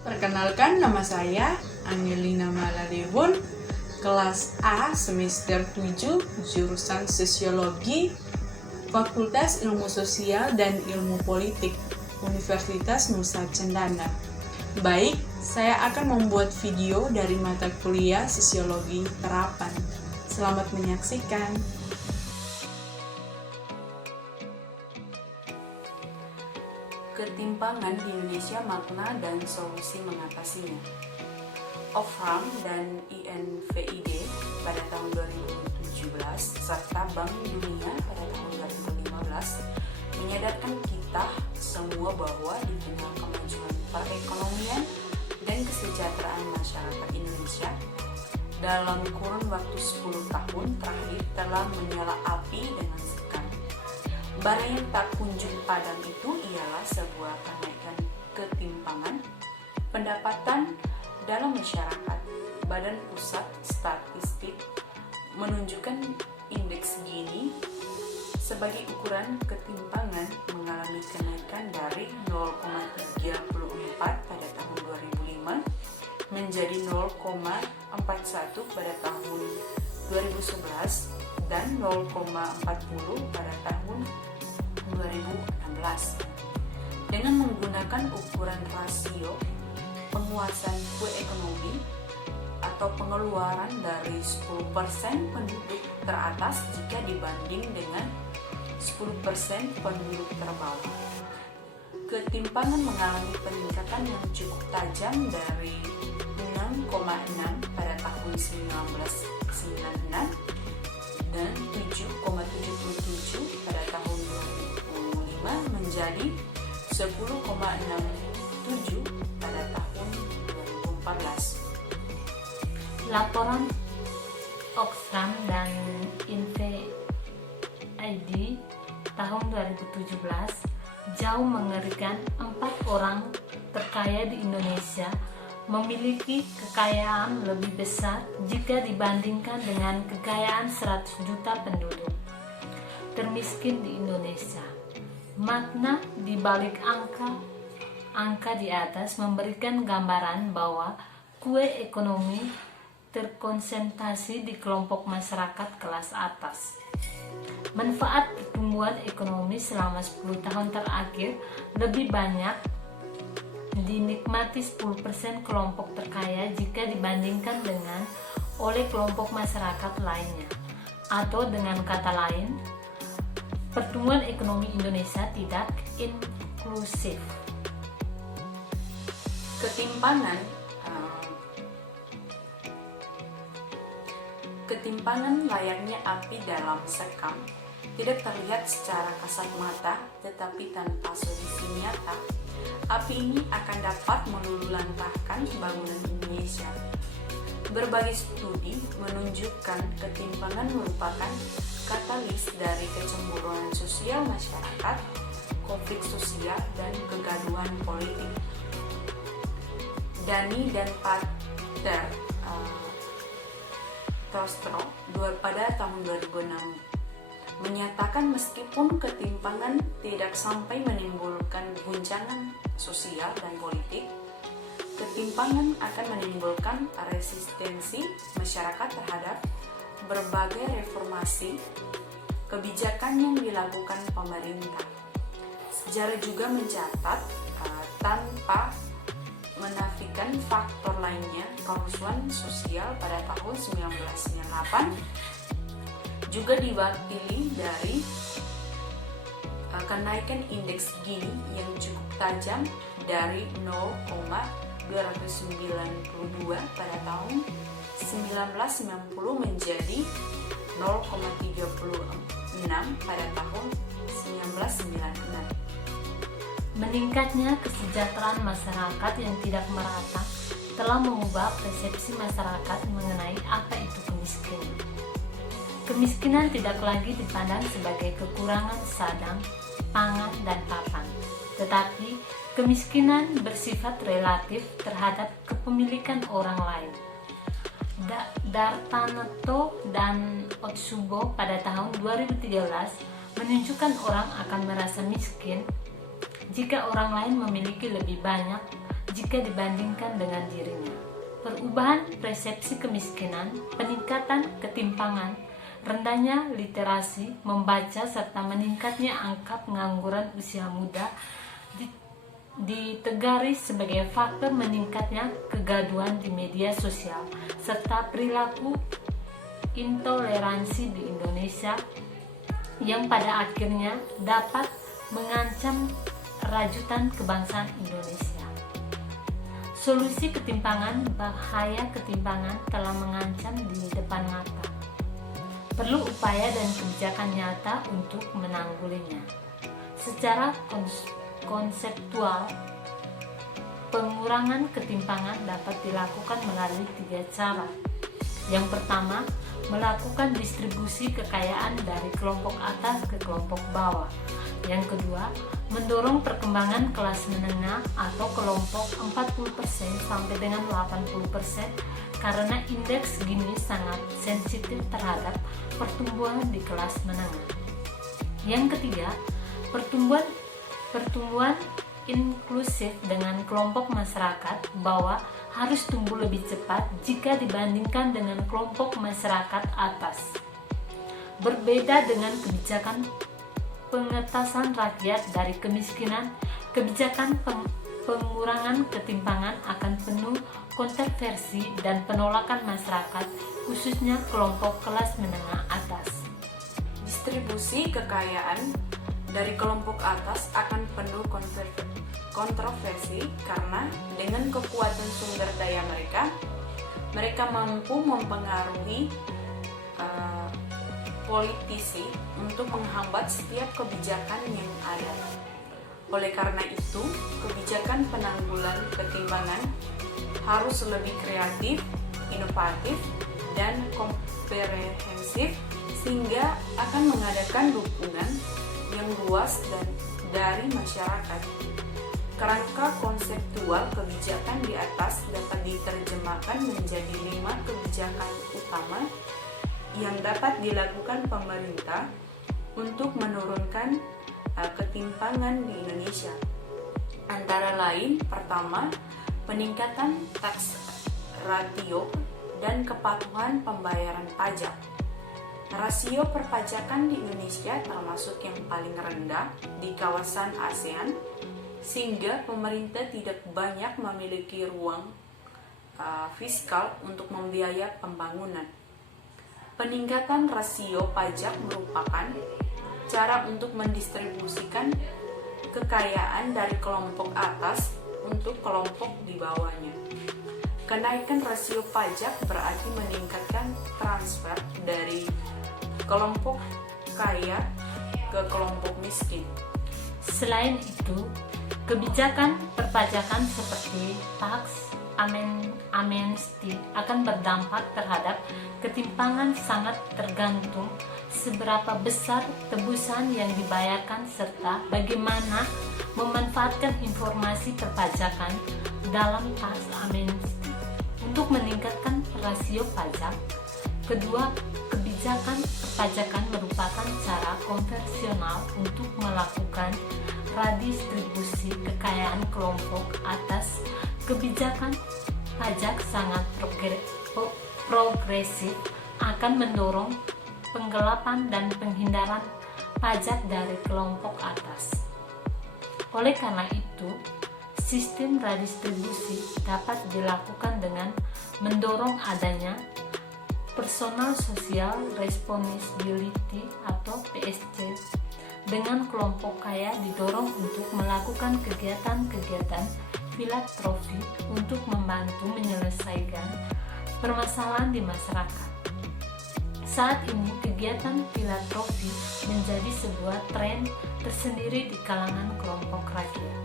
Perkenalkan, nama saya Angelina Maladebon, kelas A semester 7, jurusan Sosiologi, Fakultas Ilmu Sosial dan Ilmu Politik, Universitas Nusa Cendana. Baik, saya akan membuat video dari mata kuliah Sosiologi Terapan. Selamat menyaksikan. Ketimpangan di Indonesia, makna dan solusi mengatasinya. Ofram dan INVID pada tahun 2017 serta Bank Dunia pada tahun 2015 menyadarkan kita semua bahwa di tengah kemajuan perekonomian dan kesejahteraan masyarakat Indonesia dalam kurun waktu 10 tahun terakhir telah menyala api dengan sekam. Bara yang tak kunjung padam itu ialah sebuah kenaikan ketimpangan pendapatan dalam masyarakat. Badan Pusat Statistik menunjukkan indeks Gini sebagai ukuran ketimpangan mengalami kenaikan dari 0,34 pada tahun 2005 menjadi 0,41 pada tahun 2011 dan 0,40 pada tahun 2016. Dengan menggunakan ukuran rasio penguasaan kue ekonomi atau pengeluaran dari 10% penduduk teratas jika dibanding dengan 10% penduduk terbawah. Ketimpangan mengalami peningkatan yang cukup tajam dari 6,6 pada tahun 1996 dan 7,77 pada tahun 2005 menjadi 10,67 pada tahun 2014. Laporan Oxfam dan INVID tahun 2017 jauh mengerikan. 4 orang terkaya di Indonesia memiliki kekayaan lebih besar jika dibandingkan dengan kekayaan 100 juta penduduk termiskin di Indonesia. Makna di balik angka di atas memberikan gambaran bahwa kue ekonomi terkonsentrasi di kelompok masyarakat kelas atas. Manfaat pertumbuhan ekonomi selama 10 tahun terakhir lebih banyak dinikmati 10% kelompok terkaya jika dibandingkan dengan oleh kelompok masyarakat lainnya. Atau dengan kata lain, pertumbuhan ekonomi Indonesia tidak inklusif. Ketimpangan layaknya api dalam sekam, tidak terlihat secara kasat mata, tetapi tanpa solusi nyata, api ini akan dapat meluluhlantahkan bangunan Indonesia. Berbagai studi menunjukkan ketimpangan merupakan katalis dari kecemburuan sosial masyarakat, konflik sosial, dan kegaduhan politik. Dani dan Pater Tostro pada tahun 2006 menyatakan meskipun ketimpangan tidak sampai menimbulkan guncangan sosial dan politik, ketimpangan akan menimbulkan resistensi masyarakat terhadap berbagai reformasi kebijakan yang dilakukan pemerintah. Sejarah juga mencatat tanpa menafikan faktor lainnya, kerusuhan sosial pada tahun 1998 juga diwakili dari kenaikan indeks Gini yang cukup tajam dari 0,292 pada tahun 1990 menjadi 0,36 pada tahun 1996. Meningkatnya kesejahteraan masyarakat yang tidak merata telah mengubah persepsi masyarakat mengenai apa itu kemiskinan. Kemiskinan tidak lagi dipandang sebagai kekurangan sadang, pangan, dan papan, tetapi kemiskinan bersifat relatif terhadap kepemilikan orang lain. Dartanoto dan Otsubo pada tahun 2013 menunjukkan orang akan merasa miskin jika orang lain memiliki lebih banyak jika dibandingkan dengan dirinya. Perubahan persepsi kemiskinan, peningkatan ketimpangan, rendahnya literasi membaca, serta meningkatnya angka pengangguran usia muda ditegari sebagai faktor meningkatnya kegaduhan di media sosial serta perilaku intoleransi di Indonesia yang pada akhirnya dapat mengancam rajutan kebangsaan Indonesia. Solusi ketimpangan, bahaya ketimpangan telah mengancam di depan mata. Perlu upaya dan kebijakan nyata untuk menanggulinya. Secara konseptual, pengurangan ketimpangan dapat dilakukan melalui 3 cara. Yang pertama, melakukan distribusi kekayaan dari kelompok atas ke kelompok bawah. Yang kedua, mendorong perkembangan kelas menengah atau kelompok 40% sampai dengan 80% karena indeks Gini sangat sensitif terhadap pertumbuhan di kelas menengah. Yang ketiga, pertumbuhan inklusif dengan kelompok masyarakat bawah harus tumbuh lebih cepat jika dibandingkan dengan kelompok masyarakat atas. Berbeda dengan kebijakan pengetasan rakyat dari kemiskinan, kebijakan pengurangan ketimpangan akan penuh kontroversi dan penolakan masyarakat, khususnya kelompok kelas menengah atas. Distribusi kekayaan dari kelompok atas akan penuh kontroversi karena dengan kekuatan sumber daya mereka mampu mempengaruhi politisi untuk menghambat setiap kebijakan yang ada. Oleh karena itu, kebijakan penanggulangan ketimpangan harus lebih kreatif, inovatif, dan komprehensif sehingga akan mengadakan dukungan yang luas dan dari masyarakat. Kerangka konseptual kebijakan di atas dapat diterjemahkan menjadi 5 kebijakan utama yang dapat dilakukan pemerintah untuk menurunkan ketimpangan di Indonesia. Antara lain, pertama, peningkatan tax ratio dan kepatuhan pembayaran pajak. Rasio perpajakan di Indonesia termasuk yang paling rendah di kawasan ASEAN, sehingga pemerintah tidak banyak memiliki ruang fiskal untuk membiayai pembangunan. Peningkatan rasio pajak merupakan cara untuk mendistribusikan kekayaan dari kelompok atas untuk kelompok di bawahnya. Kenaikan rasio pajak berarti meningkatkan transfer dari kelompok kaya ke kelompok miskin. Selain itu, kebijakan perpajakan seperti tax amnesty akan berdampak terhadap ketimpangan, sangat tergantung seberapa besar tebusan yang dibayarkan serta bagaimana memanfaatkan informasi perpajakan dalam tax amnesty untuk meningkatkan rasio pajak. Kedua, kebijakan perpajakan merupakan cara konvensional untuk melakukan redistribusi kekayaan kelompok atas. Kebijakan pajak sangat progresif akan mendorong penggelapan dan penghindaran pajak dari kelompok atas. Oleh karena itu, sistem redistribusi dapat dilakukan dengan mendorong adanya personal social responsibility atau PSC, dengan kelompok kaya didorong untuk melakukan kegiatan-kegiatan filantropi untuk membantu menyelesaikan permasalahan di masyarakat. Saat ini kegiatan filantropi menjadi sebuah tren tersendiri di kalangan kelompok rakyat.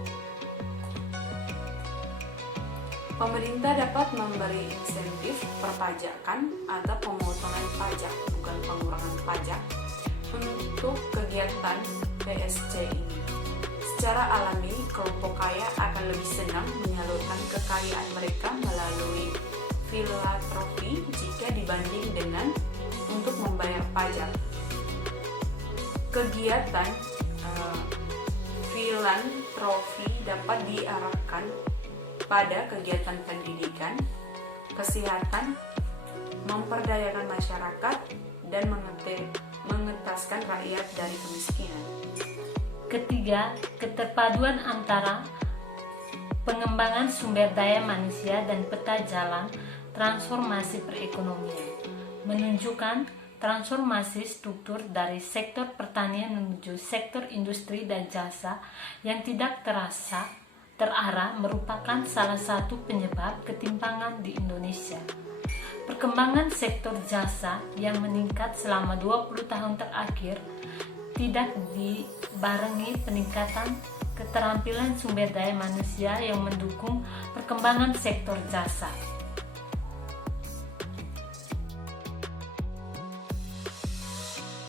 Pemerintah dapat memberi insentif perpajakan atau pemotongan pajak, bukan pengurangan pajak, untuk kegiatan PSC ini. Secara alami, kelompok kaya akan lebih senang menyalurkan kekayaan mereka melalui filantropi jika dibanding dengan untuk membayar pajak. Kegiatan filantropi dapat diarahkan pada kegiatan pendidikan, kesehatan, memperdayakan masyarakat, dan mengentaskan rakyat dari kemiskinan. Ketiga, keterpaduan antara pengembangan sumber daya manusia dan peta jalan transformasi perekonomian, menunjukkan transformasi struktur dari sektor pertanian menuju sektor industri dan jasa yang tidak terarah merupakan salah satu penyebab ketimpangan di Indonesia. Perkembangan sektor jasa yang meningkat selama 20 tahun terakhir tidak dibarengi peningkatan keterampilan sumber daya manusia yang mendukung perkembangan sektor jasa.